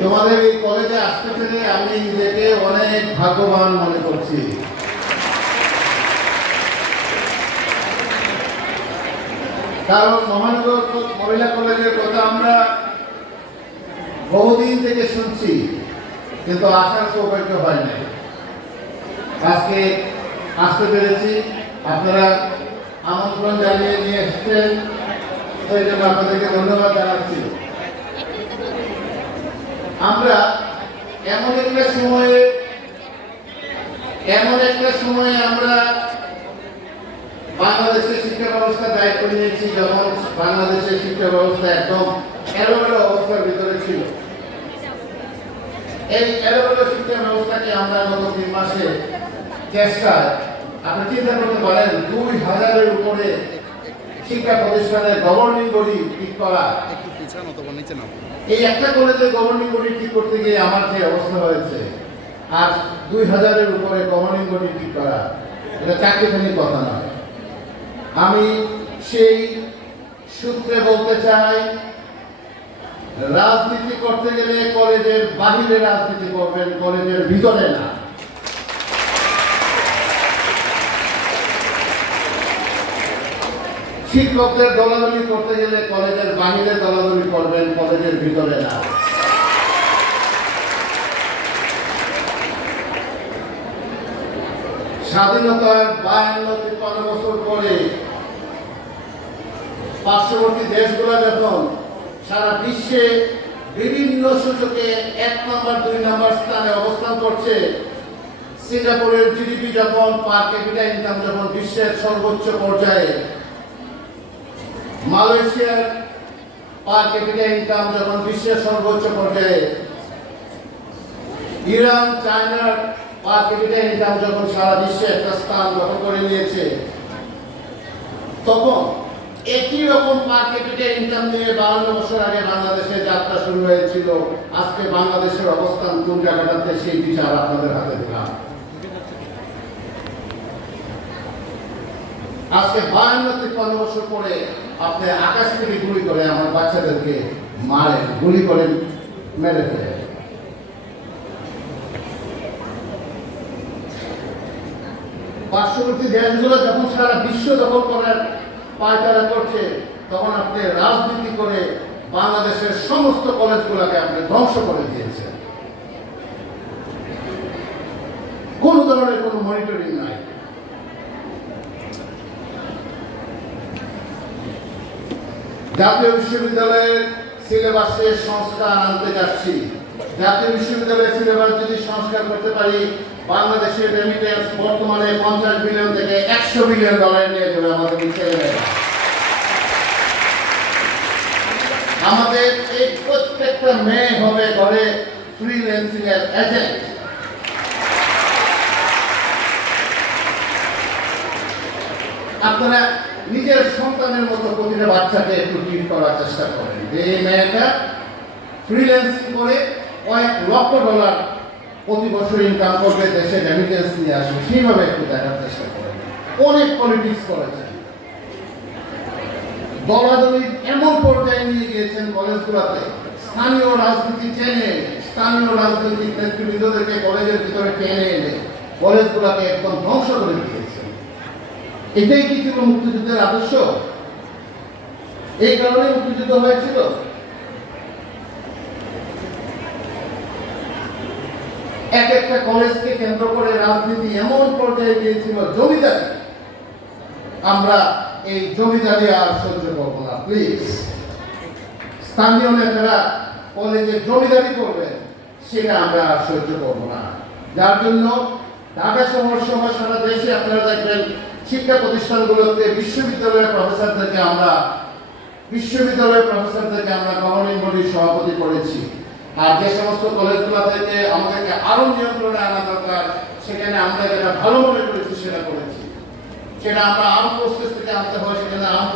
তোমাদের এই কলেজে আসতে পেরে আমি নিজেকে অনেক ভাগ্যবান মনে করছি। কারণ মহানগর মহিলা কলেজের কথা আমরা বহুদিন থেকে শুনছি, কিন্তু আসার সৌভাগ্য হয় নাই। আজকে আসতে পেরেছি, আপনারা আমন্ত্রণ জানিয়ে নিয়ে এসছেন, সেই জন্য আপনাদেরকে ধন্যবাদ জানাচ্ছি। আমরা এমন একটা সময়ে, এমন একটা সময়ে আমরা বাংলাদেশের শিক্ষা ব্যবস্থা দায়িত্ব নিয়েছি যখন বাংলাদেশের শিক্ষা ব্যবস্থা একদম এলোমেলো অবস্থার ভিতরে ছিল। এই এলোমেলো শিক্ষা ব্যবস্থাকে আমরা গত তিন মাসে চেষ্টায় আপনি চিন্তা করতে পারেন, দুই হাজারের উপরে শিক্ষা প্রতিষ্ঠানের গভর্নিং বডি ঠিক করা পিছানো তোমার নিচে নাও এই একটা কলেজে গভর্নিং বডি ঠিক করতে গিয়ে আমার যে অবস্থা হয়েছে, আর দুই হাজারের উপরে গভর্নিং বডি ঠিক করা, এটা চাকরিখানির কথা নয় আমি সেই সূত্রে বলতে চাই, রাজনীতি করতে গেলে কলেজের বাহিরে রাজনীতি করবেন, কলেজের ভিতরে না। শিক্ষকদের দলাদলি করতে গেলে কলেজের বাহিরে দলাদলি করবেন, কলেজের ভিতরে না। স্বাধীনতার বায়ান্ন তিপ্পান্ন বছর পরে পার্শ্ববর্তী দেশগুলো যখন সারা বিশ্বে বিভিন্ন সূচকে এক নম্বর, দুই নম্বর স্থানে অবস্থান করছে, সিঙ্গাপুরের জিডিপি যখন পার ক্যাপিটা ইনকাম যখন বিশ্বের সর্বোচ্চ পর্যায়ে মালয়েশিয়ার পার ক্যাপিটা ইনকাম যখন বিশ্বের সর্বোচ্চ পর্যায়ে, ইরান, চায়নার পার ক্যাপিটা ইনকাম যখন সারা বিশ্বে একটা স্থান দখল করে নিয়েছে, তখন একই রকম পার ক্যাপিটা ইনকাম নিয়ে বাউন্ন বছর আগে বাংলাদেশে যাত্রা শুরু হয়েছিল। আজকে বাংলাদেশের অবস্থান কোন জায়গাটাতে সেই বিচার আপনাদের হাতে দিলাম আজকে বায়ান্ন তিপ্পান্ন বছর পরে আপনি আকাশ থেকে গুলি করে আমার বাচ্চাদেরকে মারে, গুলি করে মেরে ফেলে। পার্শ্ববর্তী দেশগুলো যখন সারা বিশ্ব দখল করার পায়তারা করছে, তখন আপনি রাজনীতি করে বাংলাদেশের সমস্ত কলেজগুলোকে আপনি ধ্বংস করে দিয়েছেন। কোন ধরনের কোনো মনিটরিং নাই। জাতীয় বিশ্ববিদ্যালয়ের সিলেবাসে সংস্কার আনতে যাচ্ছি। জাতীয় বিশ্ববিদ্যালয়ের সিলেবাস যদি সংস্কার করতে পারি, বাংলাদেশের রেমিটেন্স বর্তমানে পঞ্চাশ বিলিয়ন থেকে একশো বিলিয়ন ডলার নিয়ে যাবে আমাদের ছেলেমেয়েরা আমাদের এই প্রত্যেকটা মেয়ে হবে ঘরে ফ্রিল্যান্সিং এর এজেন্ট আপনারা নিজের সন্তানের মতো প্রতিটা বাচ্চাকে একটু ট্রিট করার চেষ্টা করেন। যে এই মেয়েটা ফ্রিল্যান্সিং করে কয়েক লক্ষ ডলার প্রতি বছর ইনকাম করবে, দেশে রেমিটেন্স নিয়ে আসবে, সেইভাবে একটু দেখার চেষ্টা করেন। অনেক পলিটিক্স করেছেন। দলাদলি এমন পর্যায়ে নিয়ে গিয়েছেন কলেজগুলোতে। স্থানীয় রাজনীতি টেনে স্থানীয় রাজনৈতিক নেতৃবৃন্দদেরকে কলেজের ভিতরে টেনে এনে কলেজগুলোকে একদম ধ্বংস করে এটাই কি ছিল মুক্তিযুদ্ধের আদর্শ? এই কারণে মুক্তিযুদ্ধ হয়েছিল? এক একটা কলেজকে কেন্দ্র করে রাজনীতি এমন পর্যায়ে গিয়েছিল, জমিদারি। আমরা এই জমিদারি আর সহ্য করব না প্লিজ স্থানীয় নেতারা কলেজে জমিদারি করবেন, সেটা আমরা আর সহ্য করব না। যার জন্য ঢাকা শহর সহ সারা দেশে আপনারা দেখবেন শিক্ষা প্রতিষ্ঠানগুলোতে বিশ্ববিদ্যালয়ের প্রফেসরদেরকে আমরা বিশ্ববিদ্যালয়ের প্রফেসরদেরকে আমরা গভর্নিং বডির সভাপতি করেছি। আর যে সমস্ত কলেজগুলো থেকে আমাদেরকে আরও নিয়ন্ত্রণে আনা দরকার, সেখানে আমরা যেটা ভালো মনে করেছি সেটা করেছি। সেটা আমরা আর্ম ফোর্সেস থেকে আনতে হয়, সেখানে আর্ম